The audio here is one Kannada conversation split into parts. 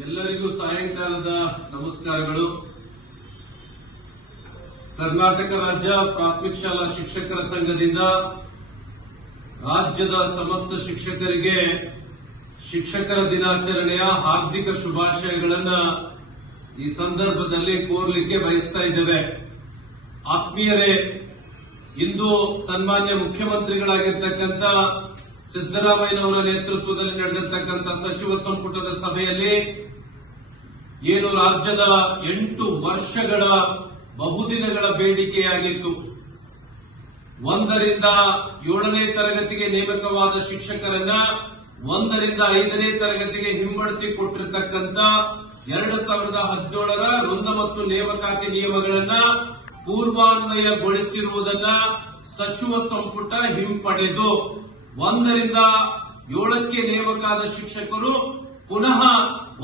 ಎಲ್ಲರಿಗೂ ಸಾಯಂಕಾಲದ ನಮಸ್ಕಾರಗಳು. ಕರ್ನಾಟಕ ರಾಜ್ಯ ಪ್ರಾಥಮಿಕ ಶಾಲಾ ಶಿಕ್ಷಕರ ಸಂಘದಿಂದ ರಾಜ್ಯದ ಸಮಸ್ತ ಶಿಕ್ಷಕರಿಗೆ ಶಿಕ್ಷಕರ ದಿನಾಚರಣೆಯ ಹಾರ್ದಿಕ ಶುಭಾಶಯಗಳನ್ನ ಈ ಸಂದರ್ಭದಲ್ಲಿ ಕೋರ್ಲಿಕ್ಕೆ ಬಯಸ್ತಾ ಇದ್ದೇವೆ. ಆತ್ಮೀಯರೇ, ಇಂದು ಸನ್ಮಾನ್ಯ ಮುಖ್ಯಮಂತ್ರಿಗಳಾಗಿರ್ತಕ್ಕಂಥ ಸಿದ್ದರಾಮಯ್ಯನವರ ನೇತೃತ್ವದಲ್ಲಿ ನಡೆದಿರ್ತಕ್ಕಂಥ ಸಚಿವ ಸಂಪುಟದ ಸಭೆಯಲ್ಲಿ ಏನು ರಾಜ್ಯದ ಎಂಟು ವರ್ಷಗಳ ಬಹುದಿನಗಳ ಬೇಡಿಕೆಯಾಗಿತ್ತು. ಒಂದರಿಂದ ಏಳನೇ ತರಗತಿಗೆ ನೇಮಕವಾದ ಶಿಕ್ಷಕರನ್ನ ಒಂದರಿಂದ ಐದನೇ ತರಗತಿಗೆ ಹಿಂಬಡ್ತಿ ಕೊಟ್ಟಿರ್ತಕ್ಕಂಥ ಎರಡು ಸಾವಿರದ ಹದಿನೇಳರ ವೃಂದ ಮತ್ತು ನೇಮಕಾತಿ ನಿಯಮಗಳನ್ನ ಪೂರ್ವಾನ್ವಯಗೊಳಿಸಿರುವುದನ್ನ ಸಚಿವ ಸಂಪುಟ ಹಿಂಪಡೆದು ಒಂದರಿಂದ ಏಳಕ್ಕೆ ನೇಮಕಾದ ಶಿಕ್ಷಕರು ಪುನಃ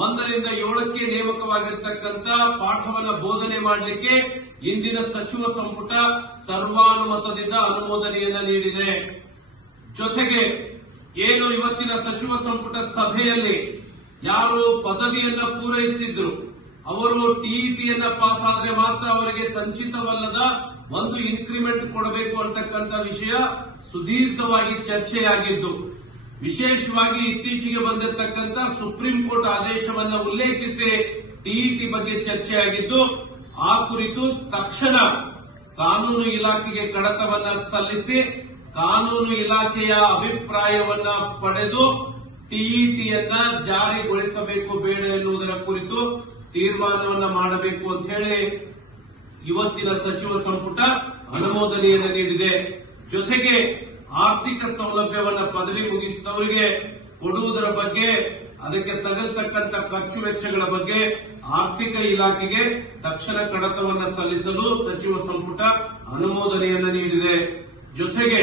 ಒಂದರಿಂದ ಏಳಕ್ಕೆ ನೇಮಕವಾಗಿರ್ತಕ್ಕಂಥ ಪಾಠವನ್ನ ಬೋಧನೆ ಮಾಡಲಿಕ್ಕೆ ಇಂದಿನ ಸಚಿವ ಸಂಪುಟ ಸರ್ವಾನುಮತದಿಂದ ಅನುಮೋದನೆಯನ್ನ ನೀಡಿದೆ. ಜೊತೆಗೆ ಏನು ಇವತ್ತಿನ ಸಚಿವ ಸಂಪುಟ ಸಭೆಯಲ್ಲಿ ಯಾರು ಪದವಿಯನ್ನು ಪೂರೈಸಿದ್ರು, ಅವರು ಟಿಇಟಿಯನ್ನ ಪಾಸ್ ಆದ್ರೆ ಮಾತ್ರ ಅವರಿಗೆ ಸಂಚಿತವಲ್ಲದ ಒಂದು ಇನ್ಕ್ರಿಮೆಂಟ್ ಕೊಡಬೇಕು ಅಂತಕ್ಕಂಥ ವಿಷಯ ಸುದೀರ್ಘವಾಗಿ ಚರ್ಚೆಯಾಗಿದ್ದು, ವಿಶೇಷವಾಗಿ ಇತ್ತೀಚೆಗೆ ಬಂದಿರತಕ್ಕಂಥ ಸುಪ್ರೀಂ ಕೋರ್ಟ್ ಆದೇಶವನ್ನ ಉಲ್ಲೇಖಿಸಿ ಟಿಇಟಿ ಬಗ್ಗೆ ಚರ್ಚೆಯಾಗಿದ್ದು, ಆ ಕುರಿತು ತಕ್ಷಣ ಕಾನೂನು ಇಲಾಖೆಗೆ ಕಡತವನ್ನ ಸಲ್ಲಿಸಿ ಕಾನೂನು ಇಲಾಖೆಯ ಅಭಿಪ್ರಾಯವನ್ನ ಪಡೆದು ಟಿಇಟಿಯನ್ನ ಜಾರಿಗೊಳಿಸಬೇಕು ಬೇಡ ಎನ್ನುವುದರ ಕುರಿತು ತೀರ್ಮಾನವನ್ನ ಮಾಡಬೇಕು ಅಂತ ಹೇಳಿ ಇವತ್ತಿನ ಸಚಿವ ಸಂಪುಟ ಅನುಮೋದನೆಯನ್ನು ನೀಡಿದೆ. ಜೊತೆಗೆ ಆರ್ಥಿಕ ಸೌಲಭ್ಯವನ್ನ ಪದವಿ ಮುಗಿಸಿದವರಿಗೆ ಕೊಡುವುದರ ಬಗ್ಗೆ, ಅದಕ್ಕೆ ತಗಲ್ತಕ್ಕಂಥ ಖರ್ಚು ವೆಚ್ಚಗಳ ಬಗ್ಗೆ ಆರ್ಥಿಕ ಇಲಾಖೆಗೆ ತಕ್ಷಣ ಕಡತವನ್ನ ಸಲ್ಲಿಸಲು ಸಚಿವ ಸಂಪುಟ ಅನುಮೋದನೆಯನ್ನ ನೀಡಿದೆ. ಜೊತೆಗೆ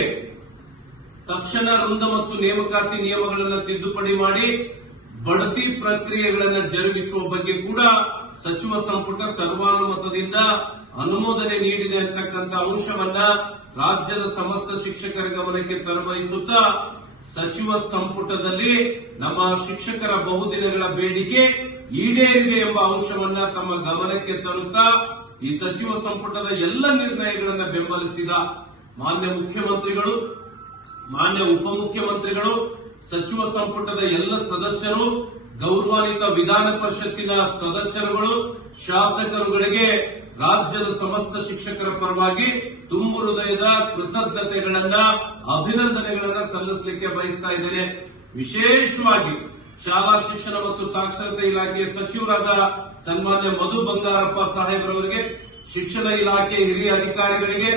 ತಕ್ಷಣ ವೃಂದ ಮತ್ತು ನೇಮಕಾತಿ ನಿಯಮಗಳನ್ನು ತಿದ್ದುಪಡಿ ಮಾಡಿ ಬಡ್ತಿ ಪ್ರಕ್ರಿಯೆಗಳನ್ನು ಜರುಗಿಸುವ ಬಗ್ಗೆ ಕೂಡ ಸಚಿವ ಸಂಪುಟ ಸರ್ವಾನುಮತದಿಂದ ಅನುಮೋದನೆ ನೀಡಿದೆ ಅಂತಕ್ಕಂಥ ಅಂಶವನ್ನ ರಾಜ್ಯದ ಸಮಸ್ತ ಶಿಕ್ಷಕರ ಗಮನಕ್ಕೆ ತರಬಯಸುತ್ತಾ ಸಚಿವ ಸಂಪುಟದಲ್ಲಿ ನಮ್ಮ ಶಿಕ್ಷಕರ ಬಹುದಿನಗಳ ಬೇಡಿಕೆ ಈಡೇರಿದೆ ಎಂಬ ಅಂಶವನ್ನ ತಮ್ಮ ಗಮನಕ್ಕೆ ತರುತ್ತಾ ಈ ಸಚಿವ ಸಂಪುಟದ ಎಲ್ಲ ನಿರ್ಣಯಗಳನ್ನು ಬೆಂಬಲಿಸಿದ ಮಾನ್ಯ ಮುಖ್ಯಮಂತ್ರಿಗಳು, ಮಾನ್ಯ ಉಪಮುಖ್ಯಮಂತ್ರಿಗಳು, ಸಚಿವ ಸಂಪುಟದ ಎಲ್ಲ ಸದಸ್ಯರು, ಗೌರವಾನ್ವಿತ ವಿಧಾನ ಪರಿಷತ್ತಿನ ಸದಸ್ಯರುಗಳು, ಶಾಸಕರುಗಳಿಗೆ ರಾಜ್ಯದ ಸಮಸ್ತ ಶಿಕ್ಷಕರ ಪರವಾಗಿ ತುಂಬು ಹೃದಯದ ಕೃತಜ್ಞತೆಗಳನ್ನ, ಅಭಿನಂದನೆಗಳನ್ನ ಸಲ್ಲಿಸಲಿಕ್ಕೆ ಬಯಸ್ತಾ ಇದ್ದೇನೆ. ವಿಶೇಷವಾಗಿ ಶಾಲಾ ಶಿಕ್ಷಣ ಮತ್ತು ಸಾಕ್ಷರತೆ ಇಲಾಖೆಯ ಸಚಿವರಾದ ಸನ್ಮಾನ್ಯ ಮಧು ಬಂಗಾರಪ್ಪ ಸಾಹೇಬ್ರವರಿಗೆ, ಶಿಕ್ಷಣ ಇಲಾಖೆ ಹಿರಿಯ ಅಧಿಕಾರಿಗಳಿಗೆ,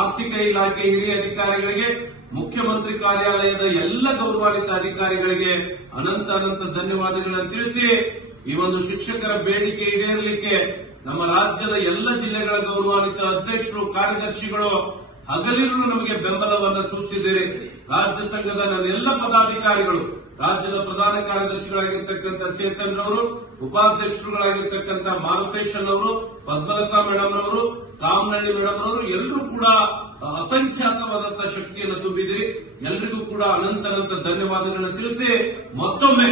ಆರ್ಥಿಕ ಇಲಾಖೆ ಹಿರಿಯ ಅಧಿಕಾರಿಗಳಿಗೆ, ಮುಖ್ಯಮಂತ್ರಿ ಕಾರ್ಯಾಲಯದ ಎಲ್ಲ ಗೌರವಾನ್ವಿತ ಅಧಿಕಾರಿಗಳಿಗೆ ಅನಂತ ಅನಂತ ಧನ್ಯವಾದಗಳನ್ನು ತಿಳಿಸಿ ಈ ಒಂದು ಶಿಕ್ಷಕರ ಬೇಡಿಕೆ ಈಡೇರಲಿಕ್ಕೆ ನಮ್ಮ ರಾಜ್ಯದ ಎಲ್ಲ ಜಿಲ್ಲೆಗಳ ಗೌರವಾನ್ವಿತ ಅಧ್ಯಕ್ಷರು, ಕಾರ್ಯದರ್ಶಿಗಳು, ಹಗಲಿರುಳು ನಮಗೆ ಬೆಂಬಲವನ್ನ ಸೂಚಿಸಿದ್ದೀರಿ ರಾಜ್ಯ ಸಂಘದ ನನ್ನ ಎಲ್ಲ ಪದಾಧಿಕಾರಿಗಳು, ರಾಜ್ಯದ ಪ್ರಧಾನ ಕಾರ್ಯದರ್ಶಿಗಳಾಗಿರ್ತಕ್ಕಂಥ ಚೇತನ್ ರವರು, ಉಪಾಧ್ಯಕ್ಷರುಗಳಾಗಿರ್ತಕ್ಕಂಥ ಮಾರುತೇಶನ್ ಅವರು ಪದ್ಮಲತಾ ಮೇಡಮ್ ರವರು ಕಾಮನಹಳ್ಳಿ ಮೇಡಮ್ ರವರು, ಎಲ್ಲರೂ ಕೂಡ ಅಸಂಖ್ಯಾತವಾದಂತಹ ಶಕ್ತಿಯನ್ನು ತುಂಬಿದಿರಿ ಎಲ್ರಿಗೂ ಕೂಡ ಅನಂತ ಅನಂತ ಧನ್ಯವಾದಗಳನ್ನು ತಿಳಿಸಿ ಮತ್ತೊಮ್ಮೆ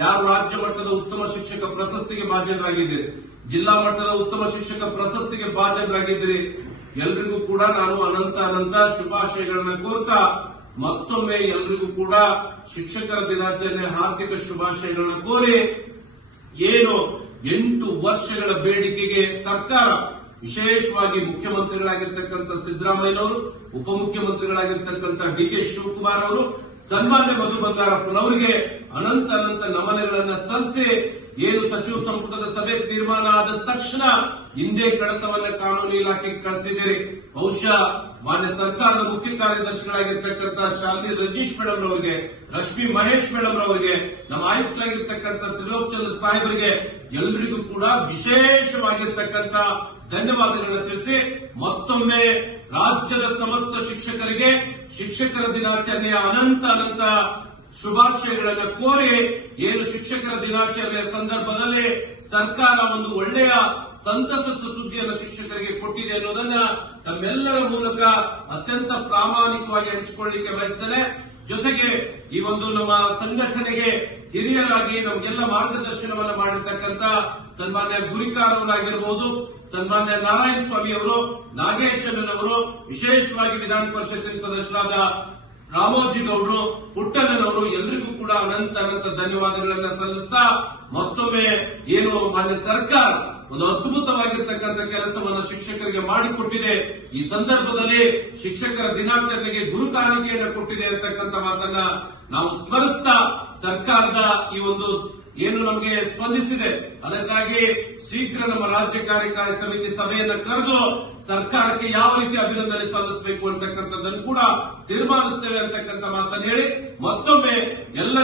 ಯಾರು ರಾಜ್ಯ ಮಟ್ಟದ ಉತ್ತಮ ಶಿಕ್ಷಕ ಪ್ರಶಸ್ತಿಗೆ ಭಾಜನರಾಗಿದ್ದೀರಿ? ಜಿಲ್ಲಾ ಮಟ್ಟದ ಉತ್ತಮ ಶಿಕ್ಷಕ ಪ್ರಶಸ್ತಿಗೆ ಭಾಜನರಾಗಿದ್ದೀರಿ? ಎಲ್ರಿಗೂ ಕೂಡ ನಾನು ಅನಂತ ಅನಂತ ಶುಭಾಶಯಗಳನ್ನ ಕೋರ್ತಾ ಮತ್ತೊಮ್ಮೆ ಎಲ್ರಿಗೂ ಕೂಡ ಶಿಕ್ಷಕರ ದಿನಾಚರಣೆ ಹಾರ್ದಿಕ ಶುಭಾಶಯಗಳನ್ನ ಕೋರಿ, ಏನು ಎಂಟು ವರ್ಷಗಳ ಬೇಡಿಕೆಗೆ ಸರ್ಕಾರ ವಿಶೇಷವಾಗಿ ಮುಖ್ಯಮಂತ್ರಿಗಳಾಗಿರ್ತಕ್ಕಂಥ ಸಿದ್ದರಾಮಯ್ಯನವರು, ಉಪಮುಖ್ಯಮಂತ್ರಿಗಳಾಗಿರ್ತಕ್ಕಂಥ ಡಿ ಕೆ ಶಿವಕುಮಾರ್ ಅವರು, ಸನ್ಮಾನ್ಯ ಮಧು ಬಂಗಾರಪ್ಪನವರಿಗೆ ಅನಂತ ಅನಂತ ನಮನಗಳನ್ನ ಸಲ್ಲಿಸಿ ಏನು ಸಚಿವ ಸಂಪುಟದ ಸಭೆ ತೀರ್ಮಾನ ಆದ ತಕ್ಷಣ ಹಿಂದೆ ಕಡತವನ್ನ ಕಾನೂನು ಇಲಾಖೆಗೆ ಕಳಿಸಿದ್ದೀರಿ ಬಹುಶಃ ಮಾನ್ಯ ಸರ್ಕಾರದ ಮುಖ್ಯ ಕಾರ್ಯದರ್ಶಿಗಳಾಗಿರ್ತಕ್ಕಂಥ ಶಾಲಿನಿ ರಜೀಶ್ ಮೇಡಮ್ ಅವರಿಗೆ ರಶ್ಮಿ ಮಹೇಶ್ ಮೇಡಮ್ ಅವರಿಗೆ ನಮ್ಮ ಆಯುಕ್ತರಾಗಿರ್ತಕ್ಕಂಥ ತ್ರಿಲೋಕ್ ಚಂದ್ರ ಸಾಹೇಬರಿಗೆ ಎಲ್ಲರಿಗೂ ಕೂಡ ವಿಶೇಷವಾಗಿರ್ತಕ್ಕಂಥ ಧನ್ಯವಾದಗಳನ್ನು ತಿಳಿಸಿ ಮತ್ತೊಮ್ಮೆ ರಾಜ್ಯದ ಸಮಸ್ತ ಶಿಕ್ಷಕರಿಗೆ ಶಿಕ್ಷಕರ ದಿನಾಚರಣೆಯ ಅನಂತ ಅನಂತ ಶುಭಾಶಯಗಳನ್ನು ಕೋರಿ ಏನು ಶಿಕ್ಷಕರ ದಿನಾಚರಣೆಯ ಸಂದರ್ಭದಲ್ಲಿ ಸರ್ಕಾರ ಒಂದು ಒಳ್ಳೆಯ ಸಂತಸ ಸುದ್ದಿಯನ್ನು ಶಿಕ್ಷಕರಿಗೆ ಕೊಟ್ಟಿದೆ ಅನ್ನೋದನ್ನ ತಮ್ಮೆಲ್ಲರ ಮೂಲಕ ಅತ್ಯಂತ ಪ್ರಾಮಾಣಿಕವಾಗಿ ಹಂಚಿಕೊಳ್ಳಿಕ್ಕೆ ಬಯಸ್ತಾರೆ ಜೊತೆಗೆ ಈ ಒಂದು ನಮ್ಮ ಸಂಘಟನೆಗೆ ಹಿರಿಯರಾಗಿ ನಮಗೆಲ್ಲ ಮಾರ್ಗದರ್ಶನವನ್ನ ಮಾಡಿರ್ತಕ್ಕಂಥ ಸನ್ಮಾನ್ಯ ಗುರಿಕಾರ್ ಅವರಾಗಿರ್ಬೋದು ಸನ್ಮಾನ್ಯ ನಾರಾಯಣ ಸ್ವಾಮಿ ಅವರು ನಾಗೇಶಣ್ಣನವರು, ವಿಶೇಷವಾಗಿ ವಿಧಾನ ಪರಿಷತ್ತಿನ ಸದಸ್ಯರಾದ ರಾಮೋಜಿ ಗೌಡ್ರು, ಪುಟ್ಟಣ್ಣನವರು ಎಲ್ಲರಿಗೂ ಕೂಡ ಅನಂತ ಅನಂತ ಧನ್ಯವಾದಗಳನ್ನ ಸಲ್ಲಿಸ್ತಾ ಮತ್ತೊಮ್ಮೆ ಏನು ಮಾನ್ಯ ಸರ್ಕಾರ ಒಂದು ಅದ್ಭುತವಾಗಿರ್ತಕ್ಕಂಥ ಕೆಲಸವನ್ನು ಶಿಕ್ಷಕರಿಗೆ ಮಾಡಿಕೊಟ್ಟಿದೆ. ಈ ಸಂದರ್ಭದಲ್ಲಿ ಶಿಕ್ಷಕರ ದಿನಾಚರಣೆಗೆ ಗುರು ಕಾಣಿಕೆಯನ್ನು ಕೊಟ್ಟಿದೆ ಅಂತಕ್ಕಂಥ ಮಾತನ್ನ ನಾವು ಸ್ಮರಿಸ್ತಾ ಸರ್ಕಾರದ ಈ ಒಂದು ಏನು ನಮಗೆ ಸ್ಪಂದಿಸಿದೆ. ಅದಕ್ಕಾಗಿ ಶೀಘ್ರ ನಮ್ಮ ರಾಜ್ಯ ಕಾರ್ಯಕಾರಿ ಸಮಿತಿ ಸಭೆಯನ್ನು ಕರೆದು ಸರ್ಕಾರಕ್ಕೆ ಯಾವ ರೀತಿ ಅಭಿನಂದನೆ ಸಲ್ಲಿಸಬೇಕು ಅಂತಕ್ಕಂಥದ್ದನ್ನು ಕೂಡ ತೀರ್ಮಾನಿಸ್ತೇವೆ ಅಂತಕ್ಕಂಥ ಮಾತನ್ನು ಹೇಳಿ ಮತ್ತೊಮ್ಮೆ ಎಲ್ಲ